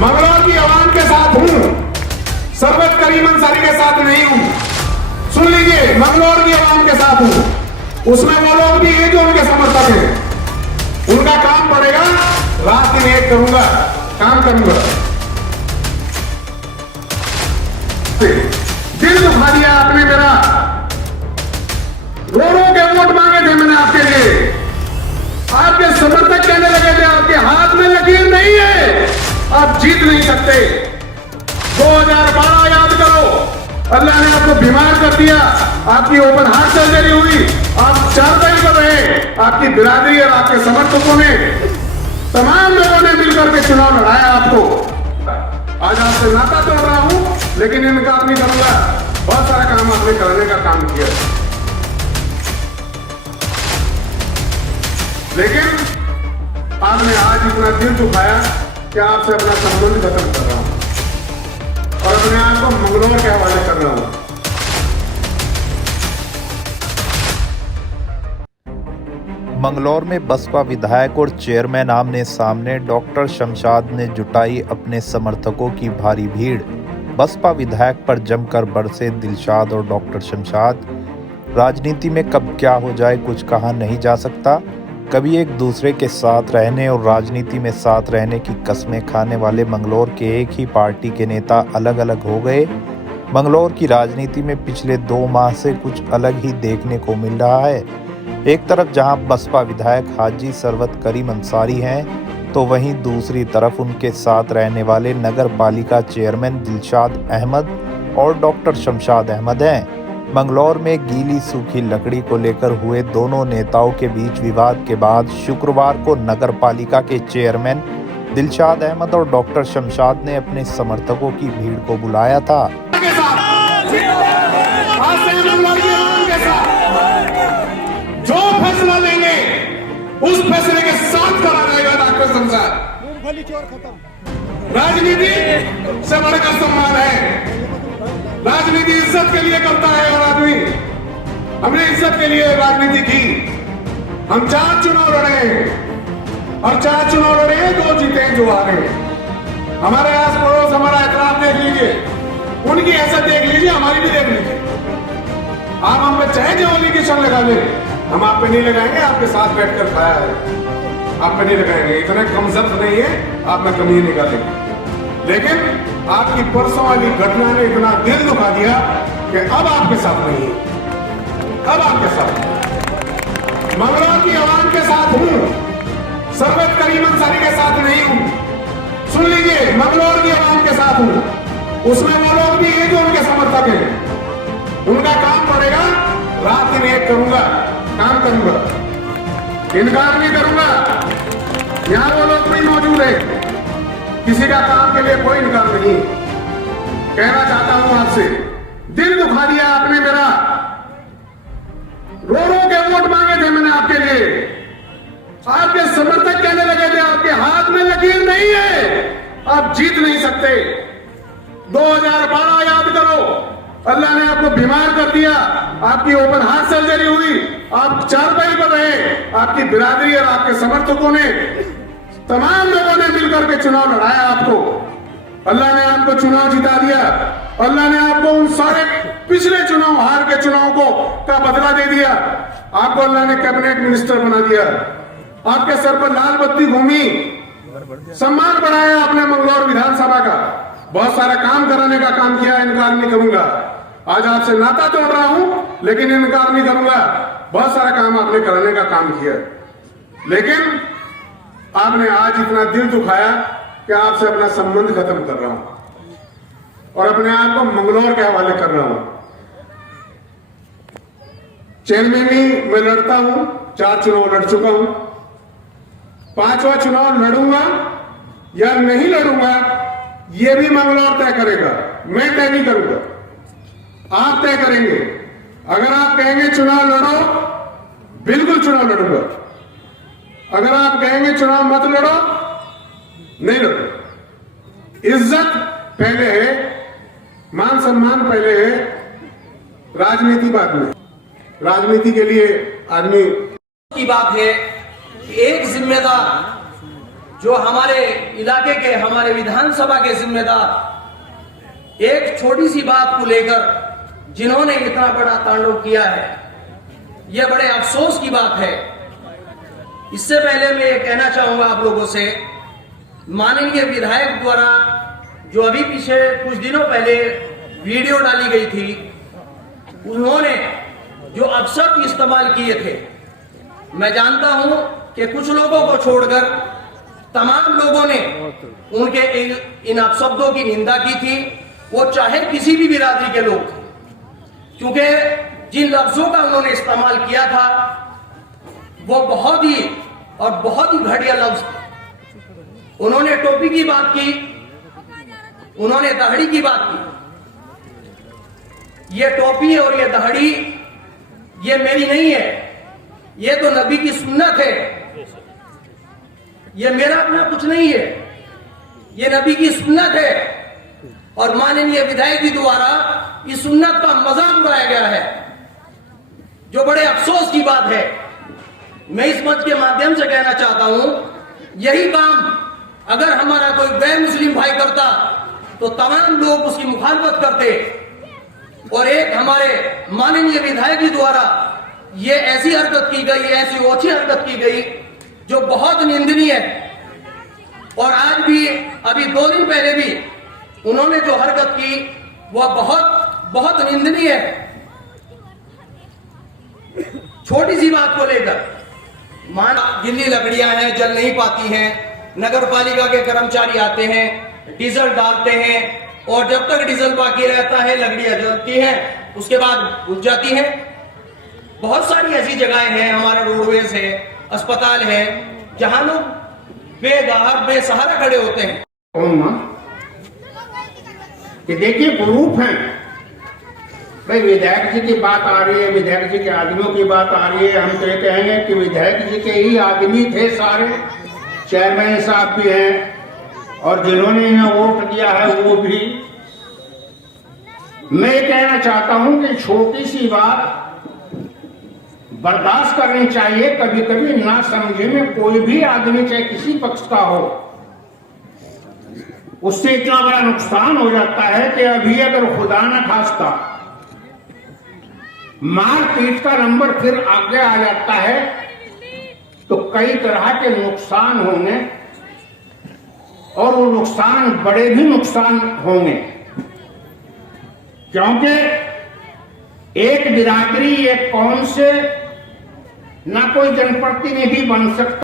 मंगलौर की आवाम के साथ हूं, सरबत करीम अंसारी के साथ नहीं हूं। सुन लीजिए, मंगलौर की आवाम के साथ हूं। उसमें वो लोग भी हैं जो उनके समर्थक हैं। उनका काम पड़ेगा, रात दिन एक करूंगा, काम करूंगा। दिल दुखा दिया आपने मेरा, रो रो के वोट मांगे थे मैंने आपके लिए। आपके समर्थक कहने लगे थे आपके हाथ में लकीर नहीं है, आप जीत नहीं सकते। 2012 याद करो, अल्लाह ने आपको बीमार कर दिया, आपकी ओपन हार्ट सर्जरी हुई, आप चारपाई पर रहे। आपकी बिरादरी और आपके समर्थकों ने, तमाम लोगों ने मिलकर के चुनाव लड़ाया आपको। आज आपसे नाता तोड़ रहा हूं, लेकिन इनकार नहीं करूंगा। बहुत सारा काम आपने कराने का काम किया, लेकिन आपने आज इतना दिल दुखाया कि आपसे अपना संबंध खत्म कर रहा हूं और अपने आप को मंगलौर के हवाले कर रहा हूं। मंगलौर में बसपा विधायक और चेयरमैन आमने सामने। डॉक्टर शमशाद ने जुटाई अपने समर्थकों की भारी भीड़। बसपा विधायक पर जमकर बरसे दिलशाद और डॉक्टर शमशाद। राजनीति में कब क्या हो जाए कुछ कहा नहीं जा सकता। कभी एक दूसरे के साथ रहने और राजनीति में साथ रहने की कस्में खाने वाले मंगलौर के एक ही पार्टी के नेता अलग अलग हो गए। मंगलौर की राजनीति में पिछले 2 माह से कुछ अलग ही देखने को मिल रहा है। एक तरफ जहां बसपा विधायक हाजी सरवत करीम अंसारी हैं, तो वहीं दूसरी तरफ उनके साथ रहने वाले नगर पालिका चेयरमैन दिलशाद अहमद और डॉक्टर शमशाद अहमद हैं। मंगलौर में गीली सूखी लकड़ी को लेकर हुए दोनों नेताओं के बीच विवाद के बाद शुक्रवार को नगर पालिका के चेयरमैन दिलशाद अहमद और डॉक्टर शमशाद ने अपने समर्थकों की भीड़ को बुलाया था। जो फैसला लेंगे उस फैसले के साथ करा जाएगा डॉक्टर शमशाद। राजनीति से बढ़कर सम्मान है। राजनीति इज्जत के लिए करता है और आदमी, हमने इज्जत के लिए राजनीति की। हम 4 चुनाव लड़े हैं और 4 चुनाव लड़े हैं, 2 जीते हैं, 2 हारे हैं। हमारे आस पड़ोस हमारा एतराफ देख लीजिए, उनकी हैसियत देख लीजिए, हमारी भी देख लीजिए। आप हम पे चाहे जवाली की शन लगा ले, हम आप पे नहीं लगाएंगे। आपके साथ बैठकर खाया है, आप पे नहीं लगाएंगे। इतने कमजोर नहीं है, आप में कमी निकालेंगे। लेकिन आपकी परसों वाली घटना ने इतना दिल दुखा दिया कि अब आपके साथ नहीं है। अब आपके साथ मंगलौर की आवाम के साथ हूं, सरबत करीम अंसारी के साथ नहीं हूं। सुन लीजिए, मंगलौर की आवाम के साथ हूं। उसमें वो लोग भी हैं जो उनके समर्थक हैं। उनका काम पड़ेगा, रात दिन एक करूंगा, काम करूंगा, इनकार नहीं करूंगा। यहां वो लोग भी मौजूद है, किसी का काम के लिए कोई इनकार नहीं। कहना चाहता हूं आपसे, दिल दुखा दिया आपने मेरा, रो रो के वोट मांगे थे मैंने आपके लिए। आपके समर्थक कहने लगे थे आपके हाथ में लकीर नहीं है, आप जीत नहीं सकते। 2012 याद करो, अल्लाह ने आपको बीमार कर दिया, आपकी ओपन हार्ट सर्जरी हुई, आप चारपाई पर रहे। आपकी बिरादरी और आपके समर्थकों ने, तमाम लोगों ने मिलकर के चुनाव लड़ाया आपको। अल्लाह ने आपको चुनाव जिता दिया। अल्लाह ने आपको उन सारे पिछले चुनाव, हार के चुनाव का बदला दे दिया। आपको अल्लाह ने कैबिनेट मिनिस्टर बना दिया। आपके सर पर लाल बत्ती घूमी, सम्मान बढ़ाया आपने मंगलौर विधानसभा का। बहुत सारा काम कराने का काम किया, इनकार नहीं करूंगा। आज आपसे नाता तोड़ रहा हूं, लेकिन इनकार नहीं करूंगा। बहुत सारा काम आपने कराने का काम किया, लेकिन आपने आज इतना दिल दुखाया कि आपसे अपना संबंध खत्म कर रहा हूं और अपने आप को मंगलौर के हवाले कर रहा हूं। चेयरमैनी मैं लड़ता हूं, 4 चुनाव लड़ चुका हूं। 5वां चुनाव लड़ूंगा या नहीं लड़ूंगा, यह भी मंगलौर तय करेगा। मैं तय नहीं करूंगा, आप तय करेंगे। अगर आप कहेंगे चुनाव लड़ो, बिल्कुल चुनाव लड़ूंगा। अगर आप कहेंगे चुनाव मत लड़ो, नहीं लड़ो। इज्जत पहले है, मान सम्मान पहले है, राजनीति बाद में। राजनीति के लिए आदमी की बात है कि एक जिम्मेदार जो हमारे इलाके के, हमारे विधानसभा के जिम्मेदार एक छोटी सी बात को लेकर जिन्होंने इतना बड़ा तांडव किया है, यह बड़े अफसोस की बात है। इससे पहले मैं ये कहना चाहूंगा आप लोगों से, माननीय विधायक द्वारा जो अभी पीछे कुछ दिनों पहले वीडियो डाली गई थी, उन्होंने जो अपशब्द इस्तेमाल किए थे, मैं जानता हूं कि कुछ लोगों को छोड़कर तमाम लोगों ने उनके इन अपशब्दों की निंदा की थी, वो चाहे किसी भी बिरादरी के लोग थे, क्योंकि जिन लफ्जों का उन्होंने इस्तेमाल किया था वो बहुत ही घटिया लफ्ज थे। उन्होंने टोपी की बात की, उन्होंने दाढ़ी की बात की। ये टोपी और ये दाढ़ी ये मेरी नहीं है, ये तो नबी की सुन्नत है, ये मेरा अपना कुछ नहीं है, ये नबी की सुन्नत है। और माननीय विधायक जी द्वारा इस सुन्नत का मजाक उड़ाया गया है, जो बड़े अफसोस की बात है। मैं इस मंच के माध्यम से कहना चाहता हूं, यही काम अगर हमारा कोई गैर मुस्लिम भाई करता तो तमाम लोग उसकी मुखालफत करते, और एक हमारे माननीय विधायक जी द्वारा ये ऐसी हरकत की गई, ऐसी ओछी हरकत की गई जो बहुत निंदनीय है। और आज भी, अभी 2 दिन पहले भी उन्होंने जो हरकत की वह बहुत निंदनीय है। छोटी सी बात को लेकर गिल्ली लकड़ियां हैं, जल नहीं पाती हैं, नगर पालिका के कर्मचारी आते हैं, डीजल डालते हैं, और जब तक डीजल बाकी रहता है लकड़ियां जलती हैं, उसके बाद बुझ जाती हैं। बहुत सारी ऐसी जगहें हैं, हमारे रोडवेज है, अस्पताल है, जहां लोग बेसहारा खड़े होते हैं। कि देखिए प्रूफ है भाई, विधायक जी की बात आ रही है, विधायक जी के आदमियों की बात आ रही है। हम तो ये कहेंगे कि विधायक जी के ही आदमी थे सारे, चेयरमैन साहब भी हैं और जिन्होंने इन्हें वोट दिया है वो भी। मैं ये कहना चाहता हूं कि छोटी सी बात बर्दाश्त करनी चाहिए। कभी कभी ना समझे में कोई भी आदमी, चाहे किसी पक्ष का हो, उससे इतना बड़ा नुकसान हो जाता है कि अभी अगर खुदा न खास्ता मार पीट का नंबर फिर आगे आ जाता है तो कई तरह के नुकसान होंगे, और वो नुकसान बड़े भी नुकसान होंगे, क्योंकि एक बिरादरी, एक कौम से ना कोई जनप्रतिनिधि बन सकता।